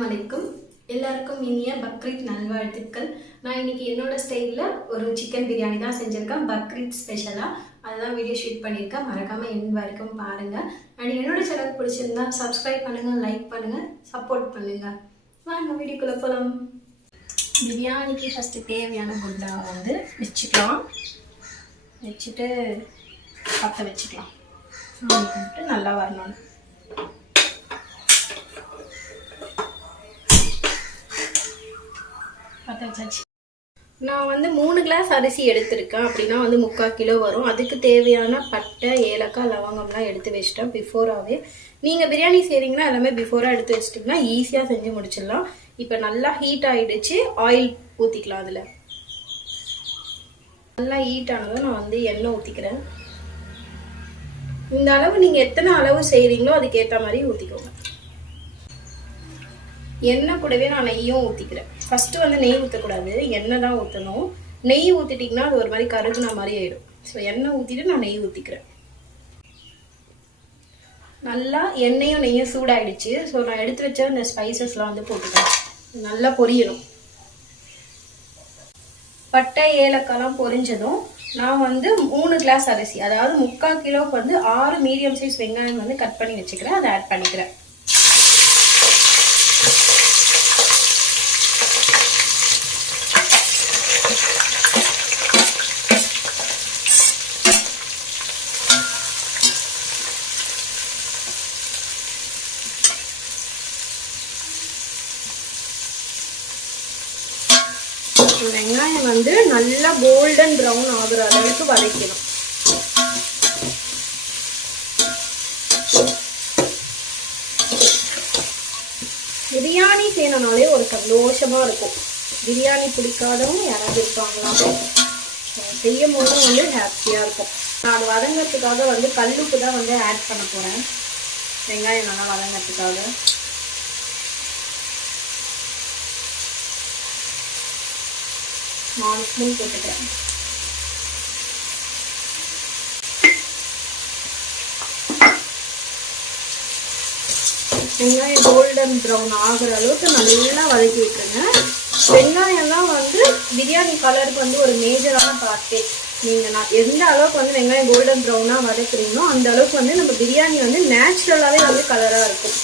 அஸ்ஸலாமு அலைக்கும். எல்லாருக்கும் இனிய பக்ரீத் நல்வாழ்த்துக்கள். நான் இன்னைக்கு என்னோட ஸ்டைலில் ஒரு சிக்கன் பிரியாணி தான் செஞ்சுருக்கேன், பக்ரீத் ஸ்பெஷலாக. அதுதான் வீடியோ ஷூட் பண்ணியிருக்கேன். மறக்காமல் எண்ட் வரைக்கும் பாருங்கள். அண்ட் என்னோட சேனல் பிடிச்சிருந்தா சப்ஸ்கிரைப் பண்ணுங்கள், லைக் பண்ணுங்கள், சப்போர்ட் பண்ணுங்கள். வாங்க வீடியோக்குள்ளே போகலாம். பிரியாணிக்கு ஃபஸ்ட்டு தேவையான குண்டா வந்து வச்சுக்கலாம். வச்சுட்டு பற்ற வச்சுக்கலாம். நல்லா வரணும். நான் வந்து 3 கிளாஸ் அரிசி எடுத்திருக்கேன். அப்படின்னா வந்து 3/4 கிலோ வரும். அதுக்கு தேவையான பட்டை, ஏலக்காய், லவங்கம்லாம் எடுத்து வச்சிட்டேன் பிஃபோராகவே. நீங்கள் பிரியாணி செய்கிறீங்கன்னா எல்லாமே பிஃபோராக எடுத்து வச்சிட்டிங்கன்னா ஈஸியாக செஞ்சு முடிச்சிடலாம். இப்போ நல்லா ஹீட் ஆகிடுச்சு. ஆயில் ஊற்றிக்கலாம். அதில் நல்லா ஹீட் ஆனதும் நான் வந்து எண்ணெய் ஊற்றிக்கிறேன். இந்த அளவு நீங்கள் எத்தனை அளவு செய்கிறீங்களோ அதுக்கேற்ற மாதிரி ஊற்றிக்கோங்க. எண்ணெய் கூடவே நான் நெய்யும் ஊற்றிக்கிறேன். ஃபஸ்ட்டு வந்து நெய் ஊற்றக்கூடாது, எண்ணெய் தான் ஊற்றணும். நெய் ஊற்றிட்டிங்கன்னா அது ஒரு மாதிரி கருகுன மாதிரி ஆகிடும். ஸோ எண்ணெய் ஊற்றிட்டு நான் நெய் ஊற்றிக்கிறேன். நல்லா எண்ணெயும் நெய்யும் சூடாயிடுச்சு. ஸோ நான் எடுத்து வச்ச இந்த ஸ்பைசஸ்லாம் வந்து போட்டுக்கிறேன். நல்லா பொரியணும். பட்டை, ஏலக்காய்லாம் பொரிஞ்சதும் நான் வந்து 3 கிளாஸ் அரிசி, அதாவது 3/4 கிலோவுக்கு வந்து 6 மீடியம் சைஸ் வெங்காயம் வந்து கட் பண்ணி வச்சுக்கிறேன். அதை ஆட் பண்ணிக்கிறேன். வெங்காயம் வந்து நல்லா கோல்டன் ப்ரௌன் ஆகுற அளவுக்கு வதக்கணும். பிரியாணி செய்யணும்னாலே ஒரு சந்தோஷமா இருக்கும். பிரியாணி பிடிக்காதவங்க யாராவது இருப்பாங்களா? செய்யும் போது வந்து ஹாப்பியா இருக்கும். நான் அது வதங்கிறதுக்காக வந்து கல்லுப்பு தான் வந்து ஆட் பண்ண போறேன். வெங்காயம் நல்லா வதங்கிறதுக்காக 4 ஸ்பூன் போட்டுக்கிறேன். வெங்காயம் கோல்டன் ப்ரௌன் ஆகுற அளவுக்கு நல்லா வதக்கி விட்டுருங்க. வெங்காயம்லாம் வந்து பிரியாணி கலருக்கு வந்து ஒரு மேஜரான பார்ட்டே. நீங்கள் எந்த அளவுக்கு வந்து வெங்காயம் கோல்டன் ப்ரௌனாக வதக்குறீங்களோ அந்த அளவுக்கு வந்து நம்ம பிரியாணி வந்து நேச்சுரலாகவே வந்து கலராக இருக்கும்.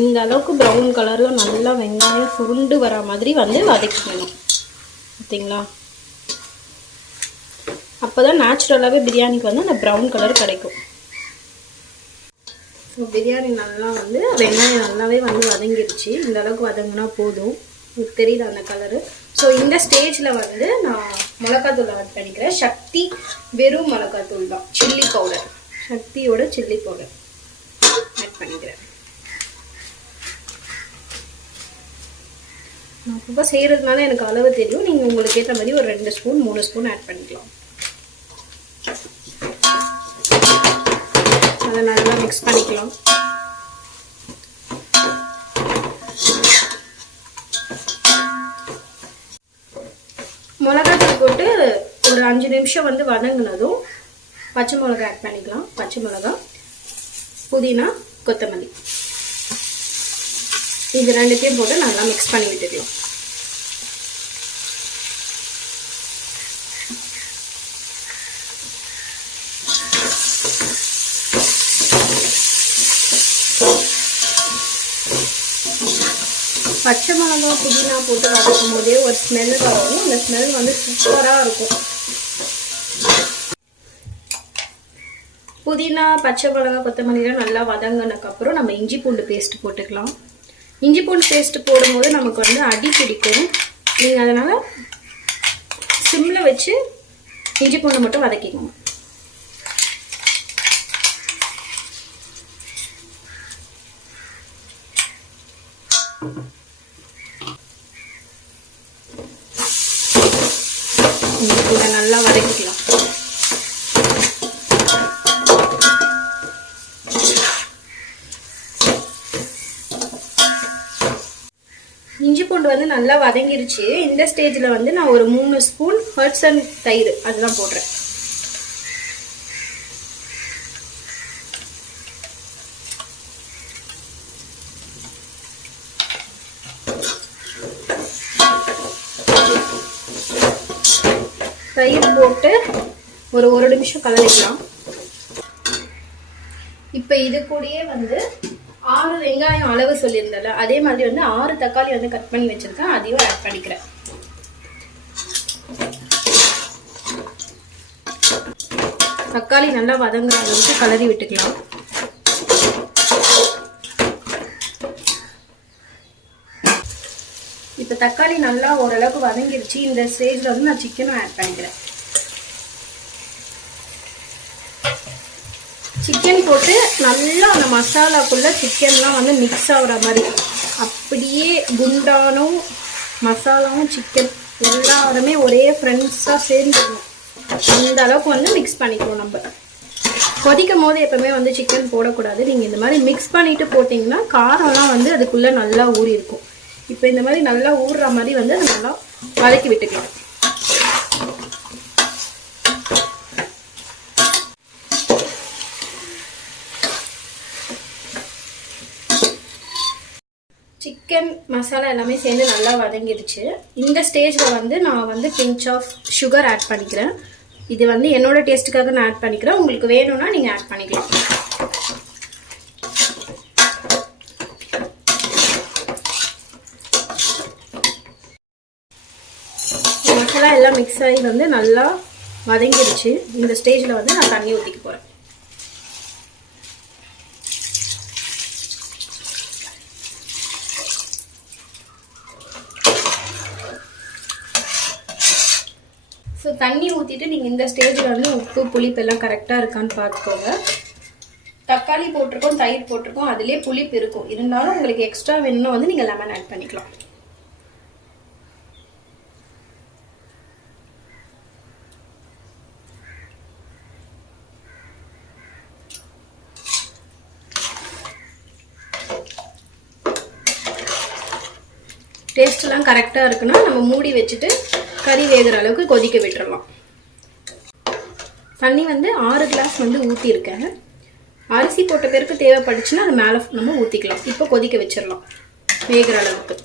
இந்த அளவுக்கு ப்ரௌன் கலரில் நல்லா வெங்காயம் சுருண்டு வர மாதிரி வந்து வதக்கிக்கணும். பார்த்தீங்களா? அப்போ தான் நேச்சுரலாகவே பிரியாணிக்கு வந்து அந்த ப்ரௌன் கலர் கிடைக்கும். ஸோ பிரியாணி நல்லா வந்து வெங்காயம் நல்லாவே வந்து வதங்கிடுச்சு. இந்த அளவுக்கு வதங்கினா போதும். தெரியுது அந்த கலரு. ஸோ இந்த ஸ்டேஜில் வந்து நான் மிளகாத்தூள் ஆட் பண்ணிக்கிறேன். சக்தி வெறும் மிளகாத்தூள் தான், சில்லி பவுடர், சக்தியோட சில்லி பவுடர் ஆட் பண்ணிக்கிறேன். நான் அப்பப்போ செய்கிறதுனால எனக்கு அளவு தெரியும். நீங்கள் உங்களுக்கு ஏற்ற மாதிரி ஒரு 2 ஸ்பூன் 3 ஸ்பூன் ஆட் பண்ணிக்கலாம். அதை நல்லா மிக்ஸ் பண்ணிக்கலாம். மிளகாத்தூள் போட்டு ஒரு 5 நிமிஷம் வந்து வதங்கினதும் பச்சை மிளகா ஆட் பண்ணிக்கலாம். பச்சை மிளகா, புதினா, கொத்தமல்லி, இது ரெண்டுத்தையும் போட்டு நல்லா மிக்ஸ் பண்ணி விட்டுக்கலாம். பச்சை மிளகா, புதினா போட்டு வதக்கும் போதே ஒரு ஸ்மெல் வரும். அந்த ஸ்மெல் வந்து சூப்பராக இருக்கும். புதினா, பச்சை மிளகா, கொத்தமல்லிலாம் நல்லா வதங்கினதுக்கப்புறம் நம்ம இஞ்சி பூண்டு பேஸ்ட் போட்டுக்கலாம். இஞ்சி பூண்டு பேஸ்ட் போடும்போது நமக்கு வந்து அடி பிடிக்கும். நீங்கள் அதனால் சிம்மில் வச்சு இஞ்சி பூண்டு மட்டும் வதக்கிக்கோங்க. இஞ்சி பூண்டை நல்லா வதக்கிக்கலாம். இஞ்சி பூண்டு வந்து நல்லா வதங்கிருச்சு. இந்த ஸ்டேஜில் வந்து நான் ஒரு 3 ஸ்பூன் ஹட்சன் தயிர் அதுதான் போடுறேன். தயிர் போட்டு ஒரு நிமிஷம் கலரிக்கலாம். இப்போ இது கூடயே வந்து 6 வெங்காயம் அளவு சொல்லியிருந்தல, அதே மாதிரி வந்து 6 தக்காளி வந்து கட் பண்ணி வச்சிருக்கேன், அதையும் ஆட் பண்ணிக்கிறேன். தக்காளி நல்லா வதங்குற அளவுக்கு கலரி விட்டுக்கலாம். இப்போ தக்காளி நல்லா ஓரளவுக்கு வதங்கிருச்சு. இந்த ஸ்டேஜ்ல வந்து நான் சிக்கனும் ஆட் பண்ணிக்கிறேன். சிக்கன் போட்டு நல்லா அந்த மசாலாக்குள்ள சிக்கன்லாம் வந்து மிக்ஸ் ஆகுற மாதிரி, அப்படியே குண்டானும் மசாலாவும் சிக்கன் எல்லாருமே ஒரே ஃப்ரெண்ட்ஸாக சேர்ந்துடணும். அந்த அளவுக்கு வந்து மிக்ஸ் பண்ணிக்கணும். நம்ம கொதிக்கும் போது எப்பவுமே வந்து சிக்கன் போடக்கூடாது. நீங்கள் இந்த மாதிரி மிக்ஸ் பண்ணிட்டு போட்டிங்கன்னா காரம்லாம் வந்து அதுக்குள்ளே நல்லா ஊறி இருக்கும். இப்போ இந்த மாதிரி நல்லா ஊறுற மாதிரி வந்து அதை நல்லா வதக்கி விட்டுக்கலாம். சிக்கன் மசாலா எல்லாமே சேர்ந்து நல்லா வதங்கிடுச்சு. இந்த ஸ்டேஜில் வந்து நான் வந்து பிஞ்ச் ஆஃப் சுகர் ஆட் பண்ணிக்கிறேன். இது வந்து என்னோட டேஸ்ட்டுக்காக நான் ஆட் பண்ணிக்கிறேன். உங்களுக்கு வேணும்னா நீங்கள் ஆட் பண்ணிக்கலாம். மசாலா எல்லாம் மிக்ஸ் ஆகி வந்து நல்லா வதங்கிடுச்சு. இந்த ஸ்டேஜில் வந்து நான் தண்ணி ஊற்றிக்க போகிறேன். ஸோ தண்ணி ஊற்றிட்டு நீங்கள் இந்த ஸ்டேஜில் வந்து உப்பு புளிப்பு எல்லாம் கரெக்டாக இருக்கான்னு பார்த்துக்கோங்க. தக்காளி போட்டிருக்கோம், தயிர் போட்டிருக்கோம், அதிலே புளிப்பு இருக்கும். இருந்தாலும் உங்களுக்கு எக்ஸ்ட்ரா வேணும்னா வந்து நீங்கள் லெமன் ஆட் பண்ணிக்கலாம். டேஸ்ட்லாம் கரெக்டாக இருக்குன்னா நம்ம மூடி வச்சுட்டு கறி வேகிற அளவுக்கு கொதிக்க விட்டுறலாம். தண்ணி வந்து 6 கிளாஸ் வந்து ஊற்றிருக்கேன். அரிசி போட்ட பேருக்கு தேவைப்பட்டுச்சுன்னா அது மேலே நம்ம ஊற்றிக்கலாம். இப்போ கொதிக்க வச்சிடலாம் வேகிற அளவுக்கு.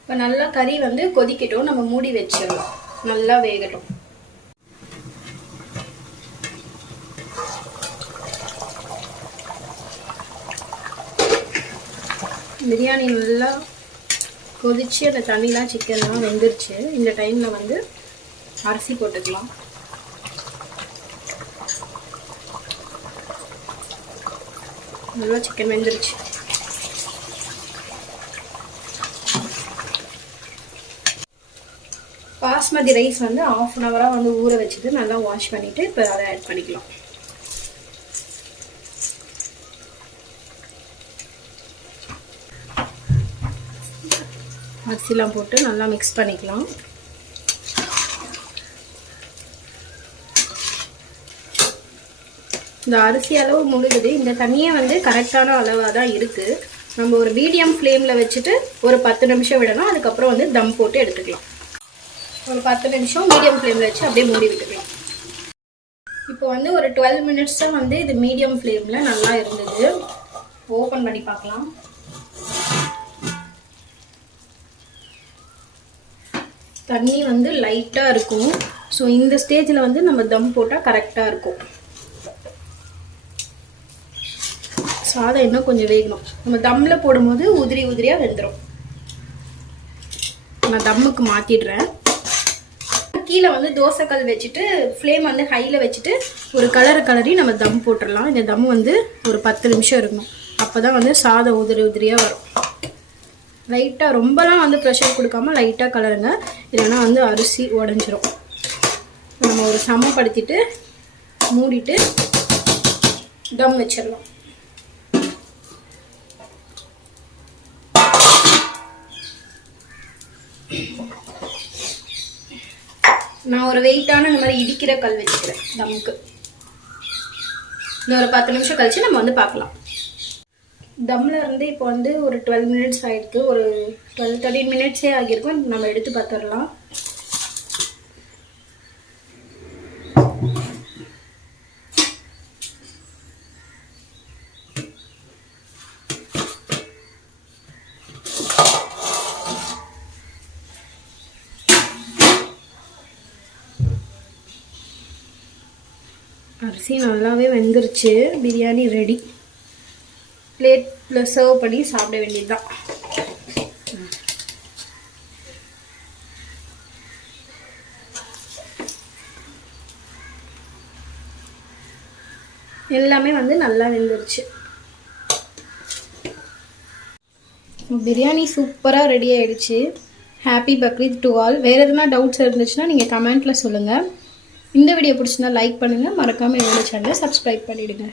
இப்போ நல்லா கறி வந்து கொதிக்கட்டும், நம்ம மூடி வச்சிடலாம், நல்லா வேகட்டும். பிரியாணி நல்லா கொதிச்சு அந்த தண்ணிலாம் சிக்கன்லாம் வெந்துருச்சு. இந்த டைமில் வந்து அரிசி போட்டுக்கலாம். நல்லா சிக்கன் வெந்துருச்சு. பாஸ்மதி ரைஸ் வந்து 1/2 அன் ஹவராக வந்து ஊற வச்சுட்டு நல்லா வாஷ் பண்ணிவிட்டு இப்போ அதை ஆட் பண்ணிக்கலாம். அரிசிலாம் போட்டு நல்லா மிக்ஸ் பண்ணிக்கலாம். இந்த அரிசி அளவு முழுகுது. இந்த தண்ணியே வந்து கரெக்டான அளவாக தான் இருக்குது. நம்ம ஒரு மீடியம் ஃப்ளேமில் வச்சுட்டு ஒரு 10 நிமிஷம் விடணும். அதுக்கப்புறம் வந்து தம் போட்டு எடுத்துக்கலாம். ஒரு 10 நிமிஷம் மீடியம் ஃப்ளேமில் வச்சு அப்படியே மூடி விட்டுக்கலாம். இப்போ வந்து ஒரு 12 மினிட்ஸ் தான் வந்து இது மீடியம் ஃப்ளேமில் நல்லா இருந்தது. ஓப்பன் பண்ணி பார்க்கலாம். தண்ணி வந்து லைட்டாக இருக்கும். ஸோ இந்த ஸ்டேஜில் வந்து நம்ம தம் போட்டால் கரெக்டாக இருக்கும். சாதம் இன்னும் கொஞ்சம் வேகணும். நம்ம தம்மில் போடும்போது உதிரி உதிரியாக வெந்துடும். நான் தம்முக்கு மாற்றிடுறேன். கீழே வந்து தோசைக்கல் வச்சுட்டு ஃப்ளேம் வந்து ஹையில் வச்சுட்டு ஒரு கலரி நம்ம தம் போட்டுடலாம். இந்த தம் வந்து ஒரு 10 நிமிஷம் இருக்கணும். அப்போ தான் வந்து சாதம் உதிரி உதிரியாக வரும். லைட்டாக ரொம்பலாம் வந்து ப்ரெஷர் கொடுக்காம லைட்டாக கலருங்க, இல்லைன்னா வந்து அரிசி உடஞ்சிரும். நம்ம ஒரு சமப்படுத்திட்டு மூடிட்டு தம் வச்சிடலாம். நான் ஒரு வெயிட்டான இந்த மாதிரி இடிக்கிற கல் வச்சுக்கிறேன் தம்முக்கு. இன்னும் ஒரு 10 நிமிஷம் கழிச்சு நம்ம வந்து பார்க்கலாம். தம்மில் இருந்து இப்போ வந்து ஒரு 12 மினிட்ஸ் ஆகிருக்கு. ஒரு 12-13 மினிட்ஸே ஆகியிருக்கும். நம்ம எடுத்து பார்த்துடலாம். அரிசி நல்லாவே வெந்துருச்சு. பிரியாணி ரெடி. பிளேட்டில் சர்வ் பண்ணி சாப்பிட வேண்டியதுதான். எல்லாமே நல்லா வெந்துருச்சு. பிரியாணி சூப்பராக ரெடி ஆகிடுச்சு. Happy Bakrid to all. வேறு எதுனா டவுட்ஸ் இருந்துச்சுன்னா நீங்கள் கமெண்ட்டில் சொல்லுங்கள். இந்த வீடியோ பிடிச்சிருந்தா லைக் பண்ணுங்கள். மறக்காமல் என்னோட சேனலை சப்ஸ்கிரைப் பண்ணிவிடுங்க.